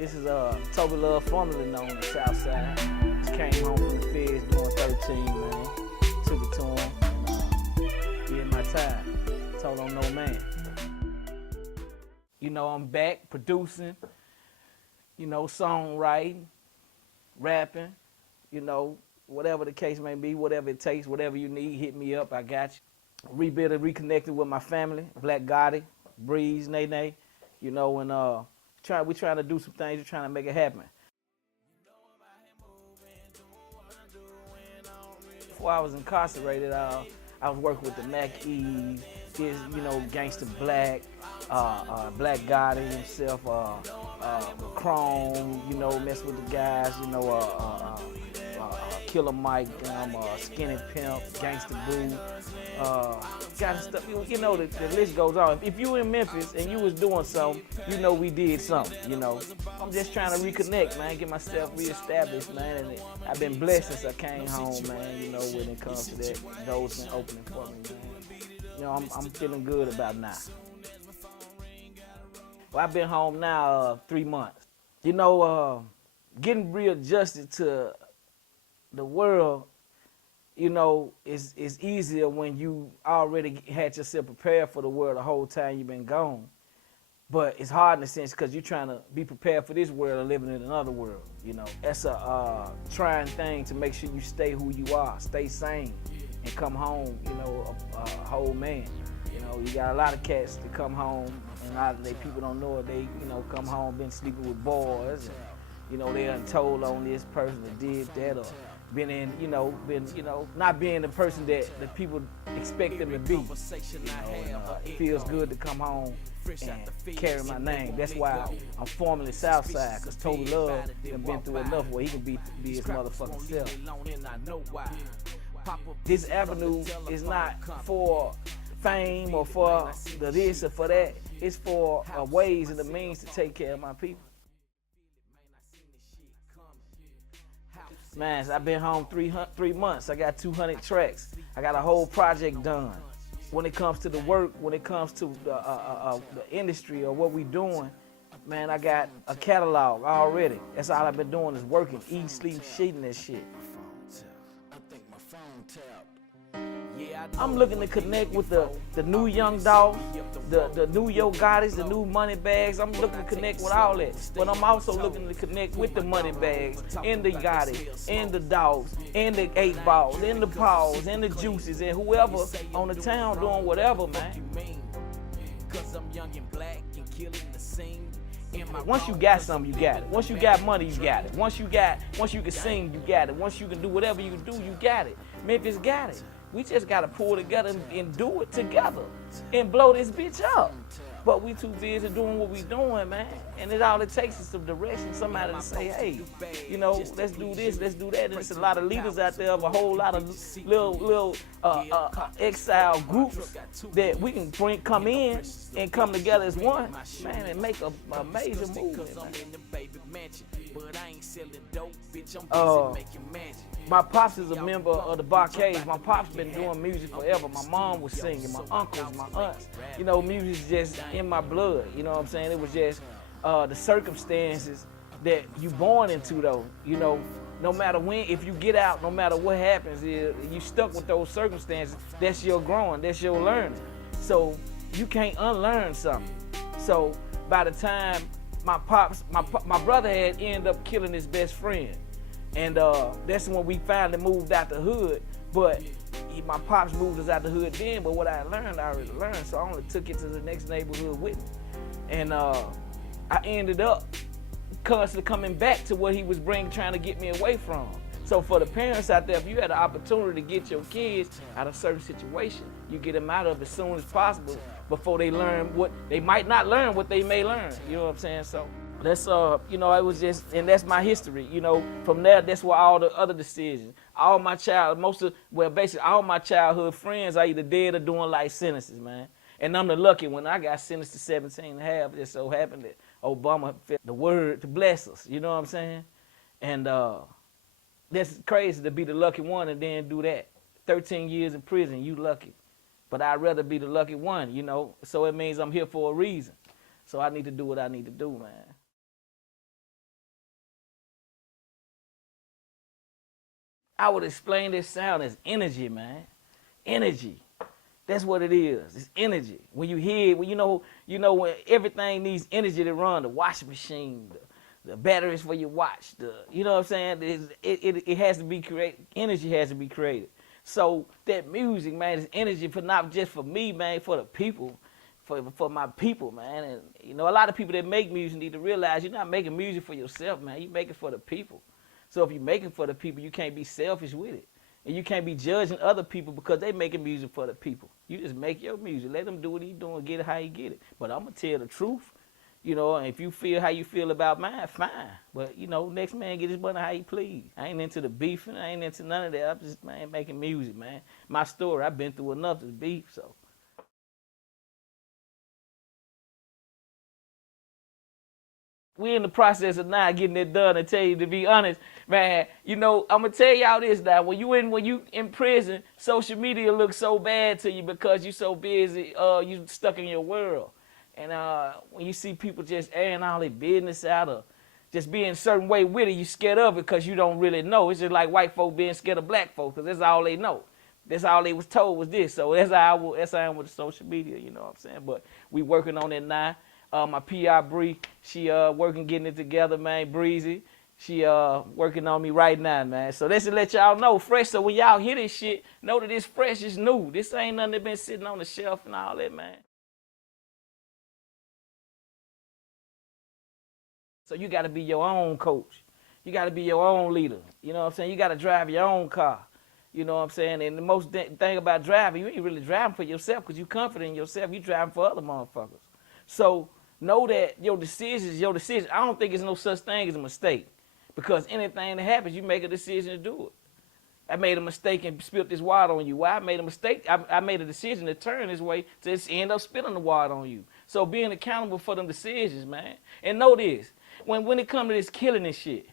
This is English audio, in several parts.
This is Toby Love, formerly known as Southside. Just came home from the feds doing 13, man. Took it to him, and did my time. Told on no man. You know, I'm back producing, you know, songwriting, rapping, you know, whatever the case may be, whatever it takes, whatever you need, hit me up, I got you. Rebuilt and reconnected with my family, Black Gotti, Breeze, Nene, you know, and we're trying to do some things, we're trying to make it happen. Before I was incarcerated, I was working with the Mac E's, you know, Gangsta Black, Black Gotti himself, Chrome, you know, mess with the guys, you know, Killer Mike, Skinny Pimp, Gangsta Boo, got stuff, you know, the list goes on. If you in Memphis and you was doing something, you know we did something, you know. I'm just trying to reconnect, man, get myself reestablished, man, and I've been blessed since I came home, man, you know, when it comes to that, doors been opening for me, man. You know, I'm feeling good about now. Well, I've been home now 3 months. You know, getting readjusted to the world, you know, is easier when you already had yourself prepared for the world the whole time you've been gone. But it's hard in a sense because you're trying to be prepared for this world and living in another world, you know. That's a trying thing to make sure you stay who you are, stay sane, and come home, you know, a whole man. You know, you got a lot of cats that come home, and a lot of people don't know it. They, you know, come home, been sleeping with boys, and, you know, they done told on this person that did that, or been, not being the person that the people expect them to be. You know, it feels good to come home and carry my name. That's why I'm formerly Southside, because Toby Love has been through enough where he can be his motherfucking self. This avenue is not for fame or for the this or for that. It's for ways and the means to take care of my people. Man, I've been home 3 months. I got 200 tracks. I got a whole project done. When it comes to the work, when it comes to the industry or what we doing, man, I got a catalog already. That's all I've been doing is working, eating, sleeping, shitting that shit. I'm looking to connect with the new young dogs, the new Yo Gottis, the new money bags. I'm looking to connect with all that. But I'm also looking to connect with the money bags, and the Gottis, and the dogs, and the 8 balls, and the paws, and the juices, and whoever on the town doing whatever, man. Once you got something, you got it. Once you got money, you got it. Once you can sing, you got it. Once you can do whatever you do, you got it. Memphis got it. We just gotta pull together and do it together and blow this bitch up. But we too busy doing what we doing, man. And all it takes is some direction, somebody to say, hey, you know, let's do this, let's do that. And there's a lot of leaders out there of a whole lot of little exile groups that we can come in and come together as one, man, and make a major movement, man. My pops is a member of the Barcades. My pops been doing music forever. My mom was singing, my uncles, my aunts. You know, music's just in my blood, you know what I'm saying? It was just the circumstances that you born into though, you know. No matter when, if you get out, no matter what happens, you stuck with those circumstances, that's your growing, that's your learning. So you can't unlearn something. So by the time my brother had ended up killing his best friend. And that's when we finally moved out the hood. But my pops moved us out the hood then, but what I learned, I already learned. So I only took it to the next neighborhood with me. And I ended up constantly coming back to what he was trying to get me away from. So for the parents out there, if you had the opportunity to get your kids out of a certain situation, you get them out of it as soon as possible before they learn what, they might not learn what they may learn. You know what I'm saying? So that's, you know, it was just, and that's my history. You know, from there, that's where all the other decisions, all my basically all my childhood friends are either dead or doing life sentences, man. And I'm the lucky one. I got sentenced to 17 and a half. It just so happened that Obama fit the word to bless us. You know what I'm saying? And that's crazy to be the lucky one and then do that. 13 years in prison, you lucky. But I'd rather be the lucky one, you know? So it means I'm here for a reason. So I need to do what I need to do, man. I would explain this sound as energy, man. Energy. That's what it is. It's energy. When you hear it, when you know when everything needs energy to run, the washing machine, the batteries for your watch, you know what I'm saying? It has to be created. Energy has to be created. So that music, man, is energy for not just for me, man, for the people, for my people, man. And you know, a lot of people that make music need to realize you're not making music for yourself, man. You make it for the people. So if you make it for the people, you can't be selfish with it. And you can't be judging other people because they making music for the people. You just make your music. Let them do what he doing, get it how he get it. But I'm going to tell the truth. You know, and if you feel how you feel about mine, fine. But, you know, next man get his money how he please. I ain't into the beefing. I ain't into none of that. I'm just, man, making music, man. My story, I've been through enough to beef, so. We in the process of now getting it done. And tell you, to be honest, man, you know, I'm gonna tell y'all this now. When you in prison, social media looks so bad to you because you so busy, you stuck in your world. And when you see people just airing all their business out or just being a certain way with it, you scared of it because you don't really know. It's just like white folk being scared of black folk because that's all they know. That's all they was told was this. So that's how I am with the social media, you know what I'm saying? But we working on it now. My PR Bree, she working getting it together, man. Breezy, she working on me right now, man. So that's to let y'all know, fresh. So when y'all hear this shit, know that it's fresh, it's new. This ain't nothing that been sitting on the shelf and all that, man. So you got to be your own coach. You got to be your own leader. You know what I'm saying? You got to drive your own car. You know what I'm saying? And the most thing about driving, you ain't really driving for yourself because you confident in yourself. You driving for other motherfuckers. So know that your decision is your decision. I don't think there's no such thing as a mistake because anything that happens, you make a decision to do it. I made a mistake and spilled this water on you. Why? I made a mistake. I made a decision to turn this way to end up spilling the water on you. So being accountable for them decisions, man. And know this, when it comes to this killing and shit,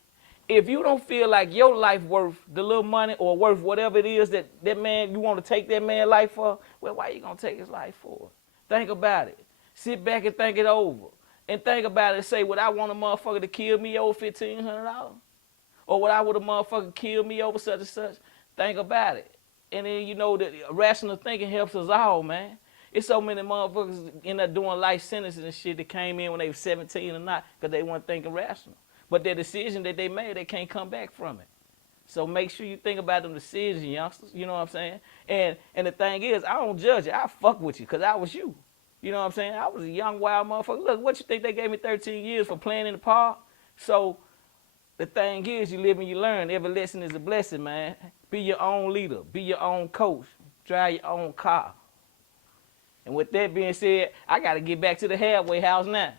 if you don't feel like your life worth the little money or worth whatever it is that man, you want to take that man's life for, well, why you going to take his life for? Think about it. Sit back and think it over. And think about it and say, would I want a motherfucker to kill me over $1,500? Or would I would a motherfucker kill me over such and such? Think about it. And then, you know, that rational thinking helps us all, man. It's so many motherfuckers end up doing life sentences and shit that came in when they were 17 or not because they weren't thinking rational. But their decision that they made, they can't come back from it. So make sure you think about them decisions, youngsters. You know what I'm saying? And the thing is, I don't judge you. I fuck with you because I was you. You know what I'm saying? I was a young, wild motherfucker. Look, what you think they gave me 13 years for playing in the park? So the thing is, you live and you learn. Every lesson is a blessing, man. Be your own leader. Be your own coach. Drive your own car. And with that being said, I got to get back to the halfway house now.